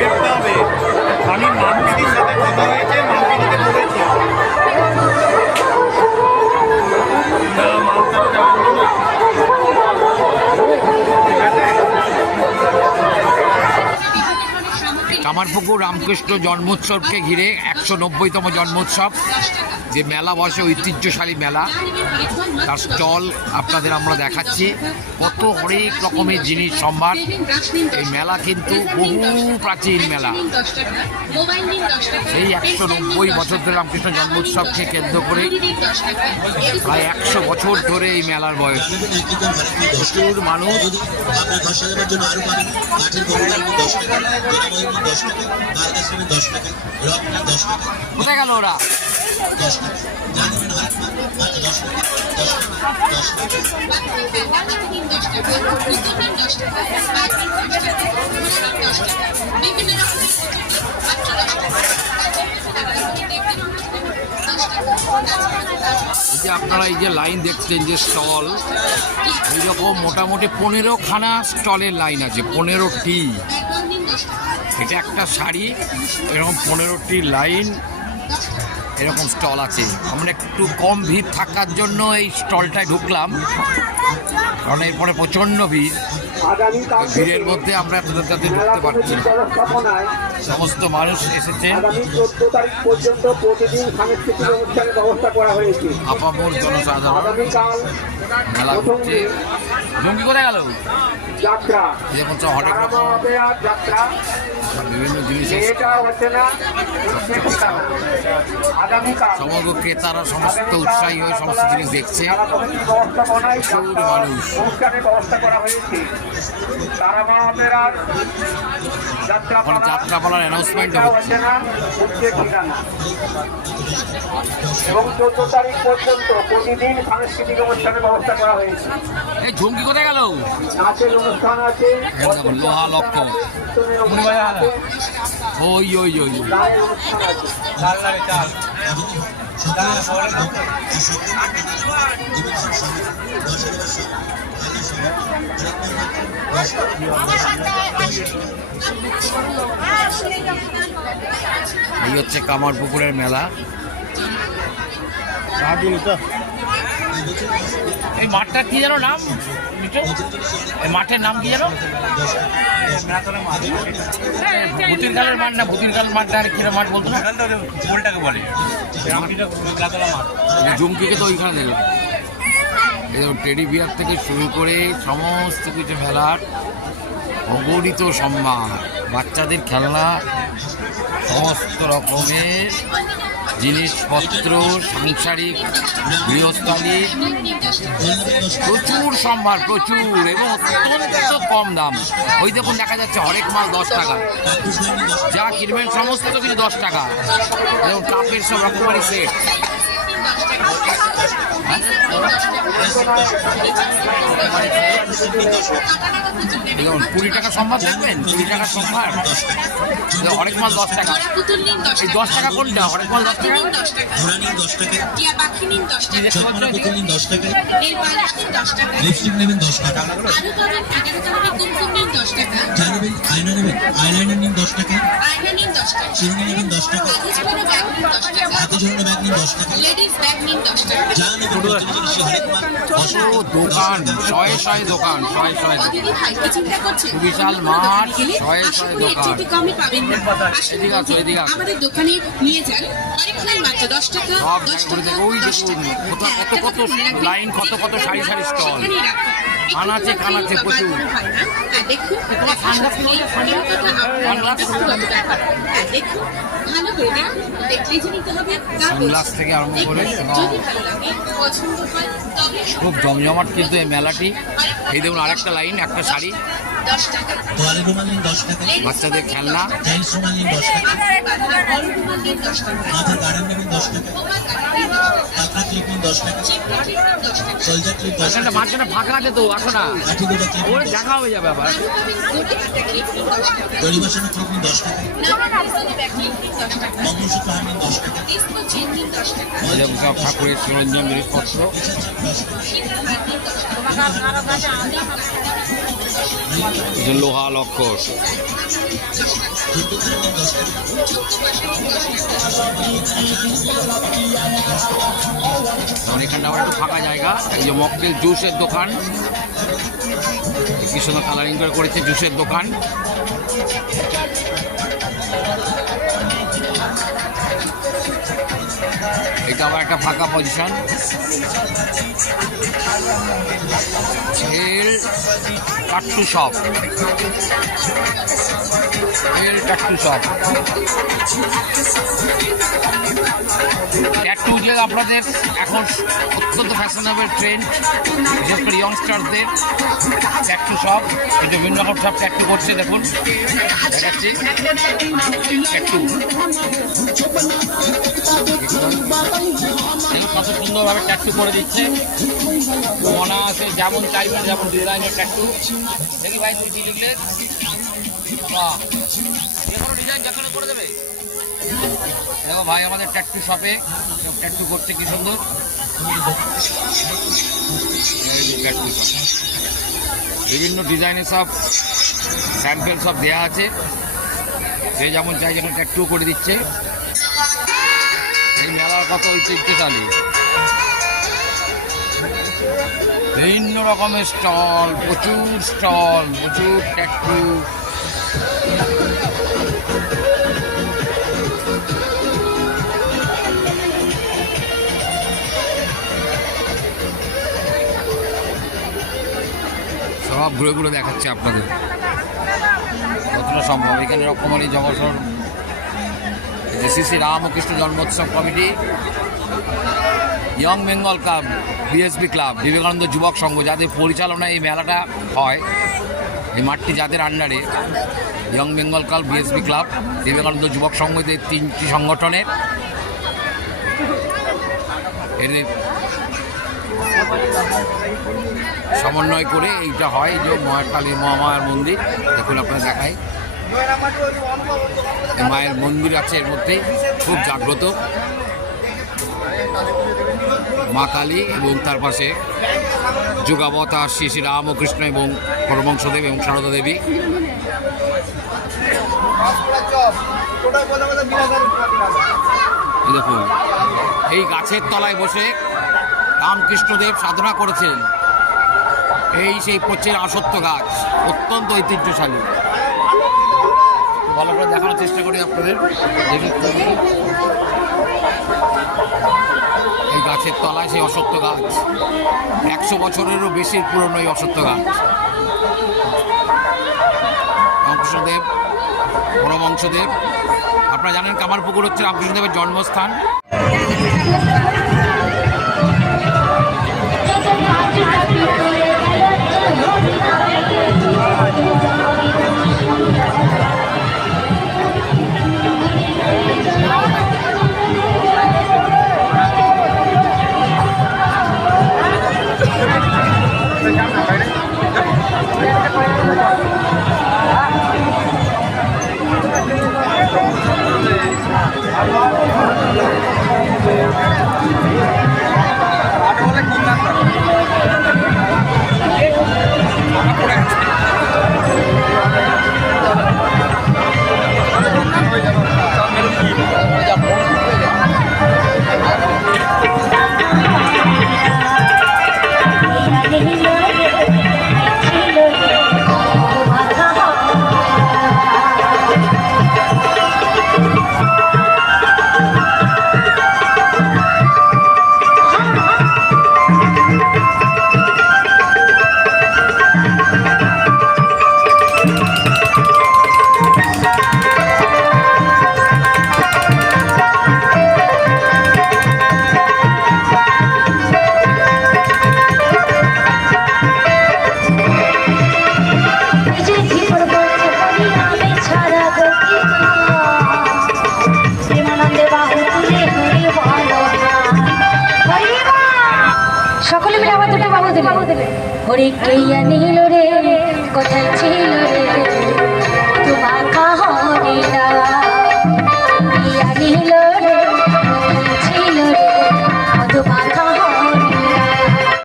দেখতে হবে। আমি মামদিদির সাথে কথা হয়েছে, মামদিদিকে বলেছি কামারপুকুর রামকৃষ্ণ জন্মোৎসবকে ঘিরে ১৯০তম জন্মোৎসব যে মেলা বসে, ঐতিহ্যশালী মেলা, তার স্টল আপনাদের আমরা দেখাচ্ছি। কত হরেক রকমের জিনিস সম্ভার। এই মেলা কিন্তু বহু প্রাচীন মেলা, সেই ১৯০ বছর ধরে রামকৃষ্ণ জন্মোৎসবকে কেন্দ্র করে প্রায় ১০০ বছর ধরে এই মেলার বয়স। প্রচুর মানুষ। কোথায় গেল ওরা? যে আপনারা এই যে লাইন দেখছেন, যে স্টল, এইরকম মোটামুটি 15খানা স্টলের লাইন আছে, 15টি। এটা একটা শাড়ি, এরকম 15টি লাইন, এরকম স্টল আছে। আমরা একটু কম ভিড় থাকার জন্য এই স্টলটায় ঢুকলাম, কারণ এরপরে প্রচণ্ড ভিড়। ভিড়ের মধ্যে আমরা এতদের কাছে ঢুকতে পারছি না। সমস্ত মানুষ এসেছেন। আপামর জনসাধারণ মেলা হচ্ছে। জঙ্গি কোথায় গেল? যেমন সব হরেক রকম বিভিন্ন জিনিস, সমগ্র ক্রেতারা সমস্ত উৎসাহী হয়ে সমস্ত জিনিস দেখছে। প্রচুর মানুষ। যাত্রাপালার অ্যানাউন্সমেন্ট হচ্ছে। এবং 14 তারিখ পর্যন্ত প্রতিদিন সাংস্কৃতিক অনুষ্ঠানের ব্যবস্থা করা হয়েছে। এই ঝুমকি কোথায় গেল? নাচের অনুষ্ঠান আছে, লোহা লক্ষ, ওই ওই ওই অনুষ্ঠান আছে। এই হচ্ছে কামারপুকুরের মেলা। এই মাঠটার কি যেন নাম? এই মাঠের নাম কি যেন? ভূতির কালের মাঠ না? ভূতির কালের মাঠটা আর কিরম মাঠ বলতো না? গোলটাকে বলে ঝুমকিকে তো ওইখানে দেখলাম। এরকম টেডি বিয়ার থেকে শুরু করে সমস্ত কিছু মেলার অগণিত সম্মান, বাচ্চাদের খেলনা, সমস্ত রকমের জিনিসপত্র, সাংসারিক গৃহস্থালী, প্রচুর সম্ভার, প্রচুর, এবং অত্যন্ত কম দাম। ওই দেখুন দেখা যাচ্ছে হরেক মাল 10 টাকা, যা কিনবেন সমস্ত কিছু 10 টাকা। এবং কাপের সব রকমারি সেট। দেখুন 20 টাকা সম্ভার, দেখবেন 20 টাকার সম্ভার, হরেক মাল 10 টাকা। এই 10 টাকা কোনটা? হরেক মাল 10 টাকা। লিপস্টিক নেবেন 10 টাকা, আয়না নেবেন, আইলাইনার নিন 10 টাকা, চিরুনি নেবেন 10 টাকা, হাতে ঝোলানো ব্যাগ নিন 10 টাকা, যা নেবেন দোকান, শয়ে শয়ে দোকান, শয়ে শয়ে বিশাল মাঠ, শয়ে শয়ে দোকান। এদিকে আছো, এদিকে আছো। আমাদের দোকানে নিয়ে যান, মাত্র 10 টাকা। সব জায়গাগুলো থেকে ওই দেখুন কত কত লাইন, কত কত সারি সারি স্টল, আনাচে কানাচে প্রচুর। দেখুন ভালো করে দেখলে যে নিতে হবে। সানগ্লাস থেকে আরম্ভ করে যদি ভালো লাগে, পছন্দ হয়, তবে খুব জমজমাট কিন্তু এই মেলাটি। এই দেখুন আরেকটা লাইন, একটা শাড়ি, 10 টাকা। তোয়ালে রুমাল নিন 10 টাকা, বাচ্চাদের খেলনা, জেন্টস রুমাল নিন 10 টাকা, মাথার গার্ডার নেবেন 10 টাকা, পাতলা ক্লিপ নিন 10 টাকা, সোলজার ক্লিপ 10 টাকা, মাঝখানে ফাঁকা আছে তো, আসো না, লাঠি গোটা ক্লিপ ওরে দেখা হয়ে যাবে আবার। দড়ি বসানো ক্লিপ নিন 10 টাকা, মঙ্গলসূত্র হার নিন 10 টাকা, এরকম সব ঠাকুরের সরঞ্জাম জিনিসপত্র। এই যে লোহা লক্কর। এখানটা আবার একটু ফাঁকা জায়গা। এই যে মকটেল জুসের দোকান, কি সুন্দর কালারিং করে করেছে জুসের দোকান। এটা আবার একটা ফাঁকা পজিশন। হেল টাট্টু শপ, হেল টাট্টু শপ। ট্যাটু যে আপনাদের এখন অত্যন্ত ফ্যাশনেবল ট্রেন্ড, বিশেষ করে ইয়ংস্টারদের ট্যাটু শপ। এটা বিভিন্ন রকম সব ট্যাটু করছে, দেখুন দেখাচ্ছি ট্যাটু। কত সুন্দরভাবে ট্যাটু করে দিচ্ছে, মনে আছে যেমন চাইবেন যেমন ডিজাইনের ট্যাটু। দেখি ভাই তুই কি লিখলে, বাহ, যে কোনো ডিজাইন যেখানে করে দেবে। দেখো ভাই আমাদের ট্যাটু শপে ট্যাটু করছে, কি সুন্দর ট্যাটু শপ। বিভিন্ন ডিজাইনের সব স্যাম্পেল সব দেওয়া আছে, সে যেমন চাই যেমন ট্যাটু করে দিচ্ছে। এই মেলার কত ঐতিহ্যশালী, বিভিন্ন রকমের স্টল, প্রচুর ট্যাটু। সব ঘুরে ঘুরে দেখাচ্ছে আপনাদের যতটা সম্ভব। এখানে রকমারি জগসর শ্রী শ্রী রামকৃষ্ণ জন্মোৎসব committee, Young Bengal Club, BSB Club, Vivekananda যুবক সংঘ, যাদের পরিচালনায় এই মেলাটা হয়, এই মাঠটি যাদের আন্ডারে, young Bengal Club, BSB Club, Vivekananda যুবক সংঘ, এদের 3টি সংগঠনের এদের সমন্বয় করে এইটা হয়। যে মহাকালী মহামায়ার মন্দির, দেখুন আপনারা দেখায়, মায়ের মন্দির আছে এর মধ্যে, খুব জাগ্রত মা কালী, এবং তার পাশে যুগাবতার শ্রী শ্রী রামকৃষ্ণ এবং পরমহংসদেব এবং সারদা দেবী। দেখুন এই গাছের তলায় বসে রামকৃষ্ণদেব সাধনা করেছেন। এই সেই প্রচের অশ্বত্থ গাছ, অত্যন্ত ঐতিহ্যশালী। ভালো করে দেখানোর চেষ্টা করি আপনাদের। এই গাছের তলায় সেই অশ্বত্থ গাছ, 100 বছরেরও বেশি পুরনো এই অশ্বত্থ গাছ। রামকৃষ্ণদেব, পরমহংসদেব, আপনারা জানেন কামারপুকুর হচ্ছে রামকৃষ্ণদেবের জন্মস্থান। হরে কেয়া নীল রে, কোথায় ছিল রে তোমার কাহরে না।